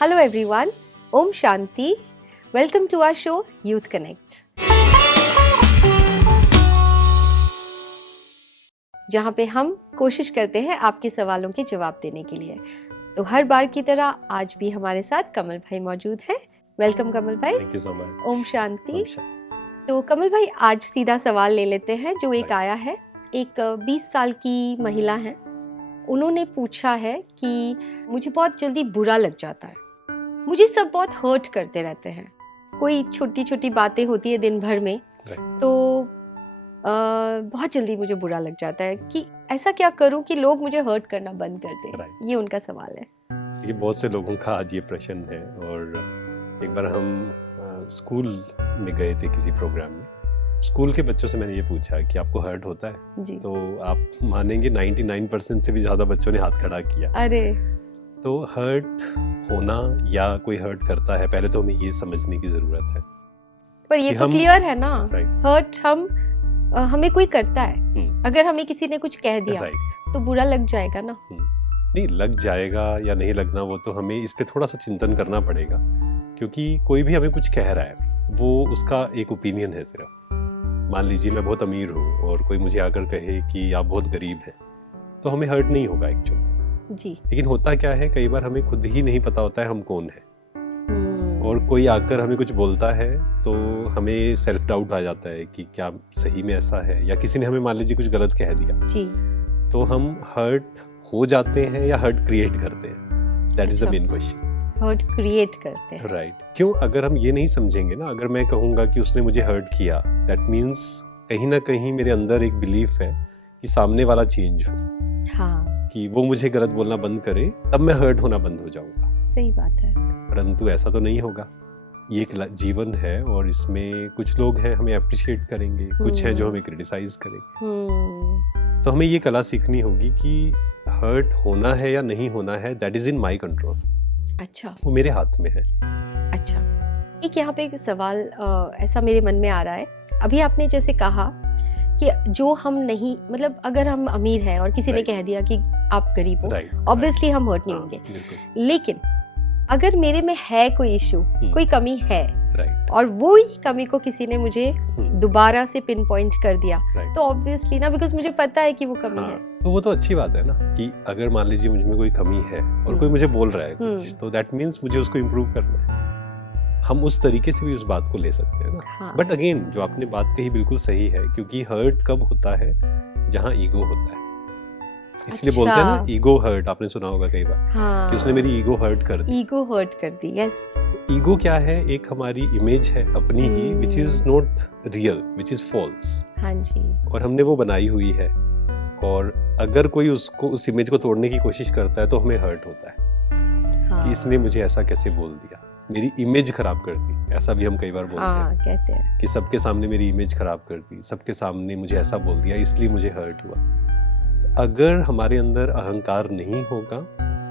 Hello everyone, Om Shanti. Welcome to our show Youth Connect. जहाँ पे हम कोशिश करते हैं आपके सवालों के जवाब देने के लिए। तो हर बार की तरह आज भी हमारे साथ कमल भाई मौजूद हैं। वेलकम कमल भाई। Thank you so much. ओम शांति। तो कमल भाई आज सीधा सवाल ले लेते हैं जो एक आया है। एक 20 साल की महिला है, उन्होंने पूछा है कि मुझे बहुत जल्दी बुरा लग जाता है, मुझे सब बहुत हर्ट करते रहते हैं, कोई छोटी छोटी बातें होती है दिन भर में तो बहुत जल्दी मुझे बुरा लग जाता है कि ऐसा क्या करूं कि लोग मुझे हर्ट करना बंद कर दें। ये उनका सवाल है। ये बहुत से लोगों का आज ये प्रश्न है। और एक बार हम स्कूल में गए थे किसी प्रोग्राम में, स्कूल के बच्चों से मैंने ये पूछा कि आपको हर्ट होता है जी। तो आप मानेंगे 99% से भी ज़्यादा बच्चों ने हाथ खड़ा किया। अरे तो हर्ट होना या कोई हर्ट करता है, पहले तो हमें ये समझने की ज़रूरत है। पर ये तो क्लियर है ना, हर्ट हमें कोई करता है, अगर हमें किसी ने कुछ कह दिया तो बुरा लग जाएगा ना। नहीं लग जाएगा या नहीं लगना, वो तो हमें इस पे थोड़ा सा चिंतन करना पड़ेगा, क्योंकि कोई भी हमें कुछ कह रहा है वो उसका एक ओपिनियन है सिर्फ। मान लीजिए मैं बहुत अमीर हूँ और कोई मुझे आकर कहे कि आप बहुत गरीब हैं, तो हमें हर्ट नहीं होगा एक्चुअली जी। लेकिन होता क्या है, कई बार हमें खुद ही नहीं पता होता है हम कौन है, और कोई आकर हमें कुछ बोलता है तो हमें सेल्फ डाउट आ जाता है कि क्या सही में ऐसा है, या किसी ने हमें मान लीजिए कुछ गलत कह दिया जी। तो हम हर्ट हो जाते हैं या हर्ट क्रिएट करते हैं। That is the main question. Hurt create करते हैं, राइट। क्यों? अगर हम ये नहीं समझेंगे ना, अगर मैं कहूँगा कि उसने मुझे हर्ट किया, दैट मीन्स कहीं ना कहीं मेरे अंदर एक बिलीफ है कि सामने वाला चेंज हो। हाँ, कि वो मुझे गलत बोलना बंद करे तब मैं हर्ट होना बंद हो जाऊंगा। सही बात है। परंतु ऐसा तो नहीं होगा। ये एक जीवन है और इसमें कुछ लोग हैं हमें अप्रिशिएट करेंगे, कुछ हैं जो हमें क्रिटिसाइज करेंगे। तो हमें ये कला सीखनी होगी कि हर्ट होना है या नहीं होना है, that is in my control. अच्छा, वो मेरे हाथ में है। अच्छा, एक यहाँ पे एक सवाल ऐसा मेरे मन में आ रहा है। अभी आपने जैसे कहा कि जो हम नहीं, मतलब अगर हम अमीर हैं और किसी ने कह दिया कि आप गरीब हो, ऑब्वियसली हम हर्ट नहीं होंगे। लेकिन अगर मेरे में है कोई इशू, कोई कमी है, और वो ही कमी को किसी ने मुझे दोबारा से पिन पॉइंट कर दिया, तो ऑब्वियसली ना, बिकॉज मुझे पता है कि वो कमी है, तो वो तो अच्छी बात है ना। कि अगर मान लीजिए मुझ में कोई कमी है और कोई मुझे बोल रहा है कुछ, तो दैट मीन्स मुझे उसको इम्प्रूव करना है। हम उस तरीके से भी उस बात को ले सकते हैं ना। बट अगेन जो आपने बात कही बिल्कुल सही है, क्योंकि हर्ट कब होता है, जहाँ ईगो होता है। इसलिए बोलते हैं ना ईगो हर्ट, आपने सुना होगा कई बार कि उसने मेरी ईगो हर्ट कर दी। ईगो हर्ट कर दी, यस। तो ईगो क्या है? एक हमारी इमेज है अपनी ही, which is not real, which is false. हाँ जी। और हमने वो बनाई हुई है, और अगर कोई उसको, उस इमेज को तोड़ने की कोशिश करता है तो हमें हर्ट होता है कि इसने मुझे ऐसा कैसे बोल दिया, मेरी इमेज खराब कर दी। ऐसा भी हम कई बार बोलते हैं, कहते हैं कि सबके सामने मेरी इमेज खराब कर दी, सबके सामने मुझे ऐसा बोल दिया, इसलिए मुझे हर्ट हुआ। अगर हमारे अंदर अहंकार नहीं होगा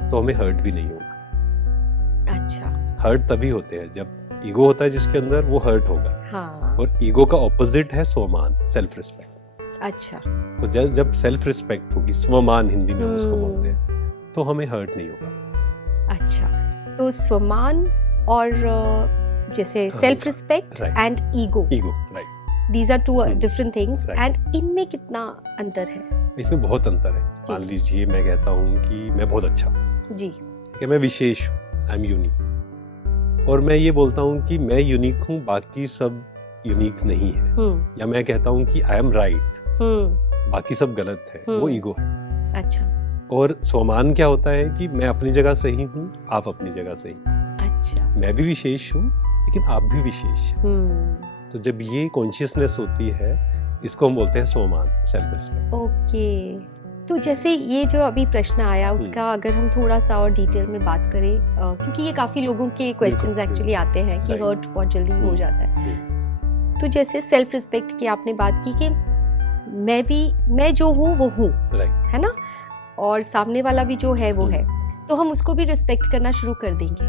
तो हमें हर्ट भी नहीं होगा। अच्छा। हर्ट तभी होते हैं जब ईगो होता है जिसके अंदर, वो हर्ट होगा। और ईगो का ऑपोजिट है स्वमान, सेल्फ रिस्पेक्ट। अच्छा। तो जब सेल्फ रिस्पेक्ट होगी, स्वमान हिंदी में हम उसको बोलते हैं, तो हमें हर्ट नहीं होगा। अच्छा, तो स्वमान और जैसे self respect and ego, right, these are two different things, and इनमें कितना अंतर है? इसमें बहुत अंतर है। मान लीजिए मैं कहता हूँ कि मैं बहुत अच्छा जी, कि मैं विशेष हूँ, आई एम यूनिक, और मैं ये बोलता हूँ कि मैं यूनिक हूँ, बाकी सब यूनिक नहीं है। या मैं कहता हूँ कि आई एम राइट, बाकी सब गलत है, वो ईगो है। अच्छा। और स्वमान क्या होता है कि मैं अपनी जगह सही हूँ, आप अपनी जगह सही। अच्छा। मैं भी विशेष हूँ लेकिन आप भी विशेष हैं। तो जब ये कॉन्शियसनेस होती है, इसको हम बोलते हैं स्वमान, सेल्फ रिस्पेक्ट। ओके। तो जैसे ये जो अभी प्रश्न आया, उसका अगर हम थोड़ा सा और डिटेल में बात करें, क्योंकि ये काफी लोगों के क्वेश्चंस एक्चुअली आते हैं कि हर्ट बहुत जल्दी हो जाता है। तो जैसे सेल्फ रिस्पेक्ट की आपने बात की कि मैं जो हूँ वो हूँ, है ना, और सामने वाला भी जो है वो है, तो हम उसको भी रिस्पेक्ट करना शुरू कर देंगे।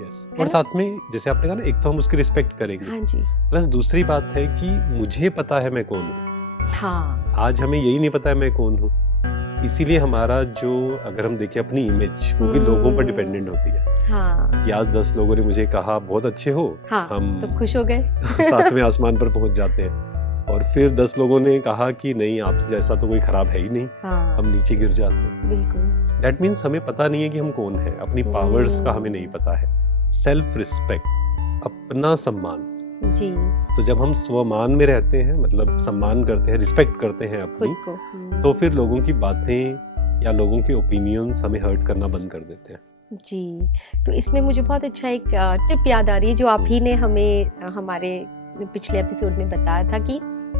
यस। और साथ में जैसे आपने कहा ना, एक तो हम उसकी रिस्पेक्ट करेंगे, हाँ जी, प्लस दूसरी बात है कि मुझे पता है मैं कौन हूँ। हाँ। आज हमें यही नहीं पता है मैं कौन हूँ, इसीलिए हमारा जो, अगर हम देखें अपनी इमेज, वो भी लोगों पर डिपेंडेंट होती है। हाँ। कि आज 10 लोगों ने मुझे कहा बहुत अच्छे हो, हाँ, हम तो खुश हो गए। 7वें आसमान पर पहुंच जाते हैं। और फिर 10 लोगों ने कहा कि नहीं, आप जैसा तो कोई खराब है ही नहीं, हाँ, हम नीचे गिर जाते हैं। बिल्कुल। दैट मीन्स हमें पता नहीं है कि हम कौन है, अपनी पावर्स का हमें नहीं पता है। सेल्फ रिस्पेक्ट, अपना सम्मान जी। तो जब हम स्वमान में रहते हैं, मतलब सम्मान करते हैं, रिस्पेक्ट करते हैं अपनी, खुद को, तो फिर लोगों की बातें या लोगों के ओपिनियंस हमें हर्ट करना बंद कर देते हैं। जी। तो इसमें मुझे बहुत अच्छा एक टिप याद आ रही है जो आप ही ने हमें हमारे पिछले एपिसोड में बताया था कि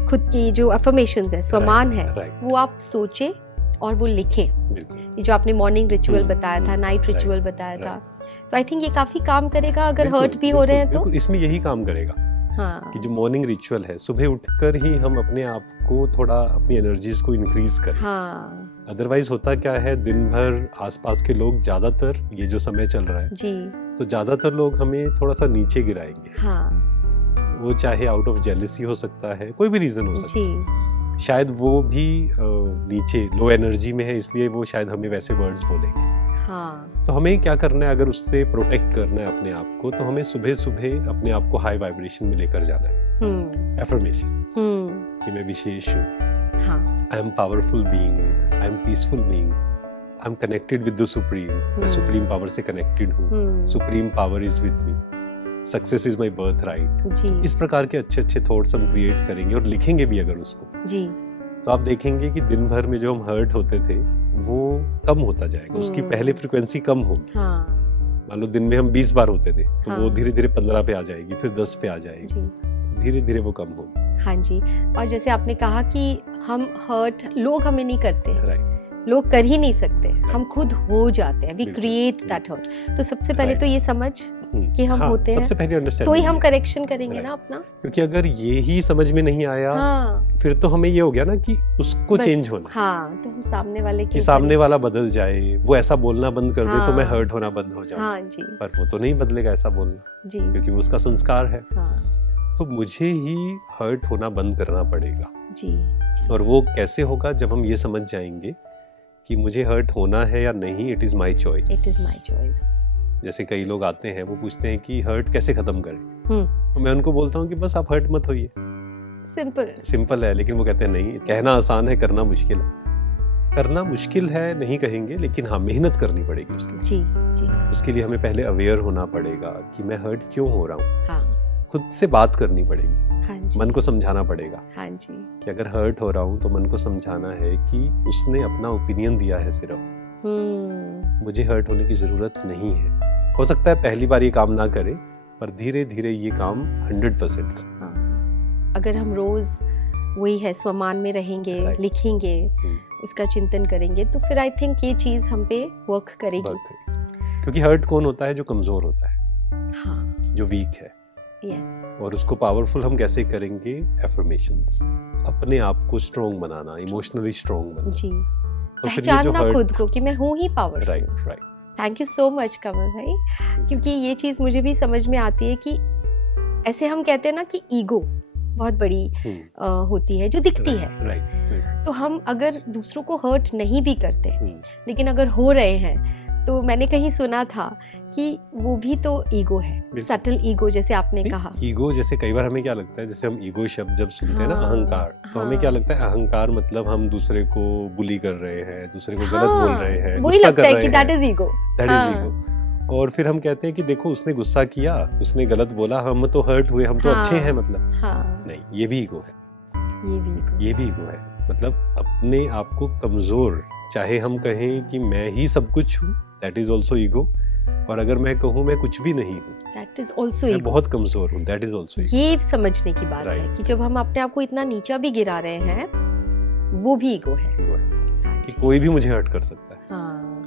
खुद की जो अफर्मेशंस है, स्वमान है, वो आप सोचें और वो लिखें। ये जो आपने मॉर्निंग रिचुअल बताया था, नाइट रिचुअल बताया था, तो आई थिंक ये काफी काम करेगा अगर हर्ट भी हो रहे हैं तो। इसमें यही काम करेगा। हाँ। कि जो मॉर्निंग रिचुअल है, सुबह उठकर ही हम अपने आप को थोड़ा, अपनी एनर्जीज को इंक्रीज करें। हाँ। अदरवाइज होता क्या है, दिन भर आसपास के लोग, ज्यादातर ये जो समय चल रहा है जी, तो ज्यादातर लोग हमें थोड़ा सा नीचे गिराएंगे। हाँ। वो चाहे आउट ऑफ जेलसी हो सकता है, कोई भी रीजन हो सकता है, शायद वो भी नीचे लो एनर्जी में है, इसलिए वो शायद हमें वैसे वर्ड्स बोलेंगे। हाँ। तो हमें क्या करना है, अगर उससे प्रोटेक्ट करना है अपने आप को, तो हमें सुबह सुबह अपने आप को हाई वाइब्रेशन में लेकर जाना है। एफर्मेशन कि मैं विशेष हूँ, I am powerful being, I am peaceful being, I am connected with the supreme, मैं सुप्रीम पावर से कनेक्टेड हूँ, supreme power is with me, success is my birth right. इस प्रकार के अच्छे अच्छे थॉट्स हम क्रिएट करेंगे और लिखेंगे भी अगर उसको जी, तो आप देखेंगे कि दिन भर में जो हम हर्ट होते थे वो कम होता जाएगा, उसकी पहले फ्रीक्वेंसी कम होगी। मान लो दिन में हम 20 बार होते थे, तो वो धीरे धीरे 15 पे आ जाएगी, फिर 10 पे आ जाएगी, धीरे धीरे वो कम होगी। हाँ जी। और जैसे आपने कहा कि हम हर्ट लोग हमें नहीं करते, लोग कर ही नहीं सकते, हम खुद हो जाते हैं, वी क्रिएट दैट हर्ट। तो सबसे पहले तो ये समझ कि हम होते हैं, सबसे पहले अंडरस्टैंड, तो ही हम करेक्शन करेंगे ना अपना। क्योंकि अगर ये ही समझ में नहीं आया, फिर तो हमें ये हो गया ना कि उसको चेंज होना। हाँ, तो हम सामने वाले कि सामने वाला बदल जाए, वो ऐसा बोलना बंद कर दे तो मैं हर्ट होना बंद हो जाऊं। हाँ जी। पर वो तो नहीं बदलेगा ऐसा बोलना जी, क्योंकि वो उसका संस्कार है। तो मुझे ही हर्ट होना बंद करना पड़ेगा जी। और वो कैसे होगा, जब हम ये समझ जाएंगे कि मुझे हर्ट होना है या नहीं, it is my choice, it is my choice. जैसे कई लोग आते हैं, वो पूछते हैं कि हर्ट कैसे खत्म करें, तो मैं उनको बोलता हूँ कि बस आप हर्ट मत होइए, सिंपल है। लेकिन वो कहते हैं नहीं, कहना आसान है, करना मुश्किल है। करना मुश्किल है नहीं कहेंगे, लेकिन हाँ, मेहनत करनी पड़ेगी उसके लिए जी। उसके लिए हमें पहले अवेयर होना पड़ेगा कि मैं हर्ट क्यों हो रहा हूँ। खुद से बात करनी पड़ेगी, मन को समझाना पड़ेगा कि अगर हर्ट हो रहा हूँ तो मन को समझाना है कि उसने अपना ओपिनियन दिया है सिर्फ, मुझे हर्ट होने की जरूरत नहीं है। हो सकता है पहली बार ये काम ना करे, पर धीरे धीरे ये काम 100% करे। अगर हम रोज वही है, स्वमान में रहेंगे, लिखेंगे, उसका चिंतन करेंगे, तो फिर आई थिंक ये चीज हम पे वर्क करेगी। क्योंकि हर्ट कौन होता है? जो कमजोर होता है, जो वीक है। और उसको पावरफुल हम कैसे करेंगे? एफर्मेशंस, अपने आप को स्ट्रॉन्ग बनाना, इमोशनली स्ट्रॉन्ग बनाना जी, तो पहचानना खुद को कि मैं हूँ ही powerful. Right. Thank you so much Kamal भाई, क्योंकि ये चीज़ मुझे भी समझ में आती है कि ऐसे हम कहते हैं ना कि ईगो बहुत बड़ी होती है, जो दिखती है। तो हम अगर दूसरों को हर्ट नहीं भी करते, लेकिन अगर हो रहे हैं, तो मैंने कहीं सुना था कि वो भी तो ईगो है, सटल ईगो, जैसे आपने कहा। ईगो जैसे कई बार हमें क्या लगता है, जैसे हम ईगो शब्द जब सुनते हैं ना, अहंकार, तो हमें क्या लगता है, अहंकार मतलब हम दूसरे को बुली कर रहे हैं, दूसरे को गलत बोल रहे हैं, गुस्सा कर रहे हैं, दैट इज ईगो। और फिर हम कहते हैं कि देखो उसने गुस्सा किया, उसने गलत बोला, हम तो हर्ट हुए, हम तो अच्छे हैं, मतलब नहीं, ये भी ईगो है, ये भी ईगो है। मतलब अपने आप को कमजोर, चाहे हम कहें कि मैं ही सब कुछ हूँ, दैट इज ऑल्सो ईगो। और अगर मैं कहूँ मैं कुछ भी नहीं हूँ, दैट इज ऑल्सो ईगो, मैं बहुत कमजोर हूँ, दैट इज ऑल्सो ईगो। ये समझने की बात है कि जब हम अपने आप को इतना नीचा भी गिरा रहे हैं, वो भी ईगो है कि कोई भी मुझे हर्ट कर सकता है।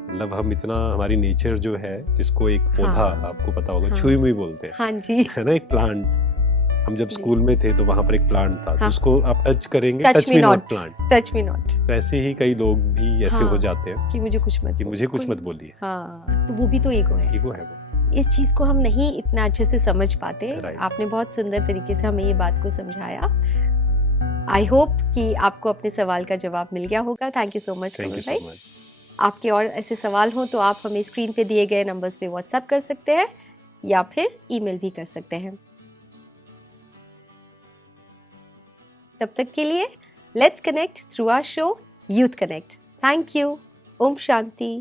मतलब हम इतना, हमारी नेचर जो है, जिसको एक पौधा, आपको पता होगा, छुई मुई बोलते हैं, हाँ जी, है ना, एक प्लांट। हम जब स्कूल में थे तो वहाँ पर एक प्लांट था, तो उसको आप टच करेंगे, touch me not plant, touch me not. तो ऐसे ही कई लोग भी ऐसे हो जाते हैं कि मुझे कुछ मत बोलिए। तो वो भी तो ईगो है वो। इस चीज को हम नहीं इतना अच्छे से समझ पाते। आपने बहुत सुंदर तरीके से हमें ये बात को समझाया। आई होप कि आपको अपने सवाल का जवाब मिल गया होगा। Thank you so much thank Kamal you भाई। So much. आपके और ऐसे सवाल हो तो आप हमें स्क्रीन पे दिए गए नंबर्स पे व्हाट्सएप कर सकते हैं या फिर ईमेल भी कर सकते हैं। तब तक के लिए let's connect through our show Youth Connect. Thank you. Om Shanti.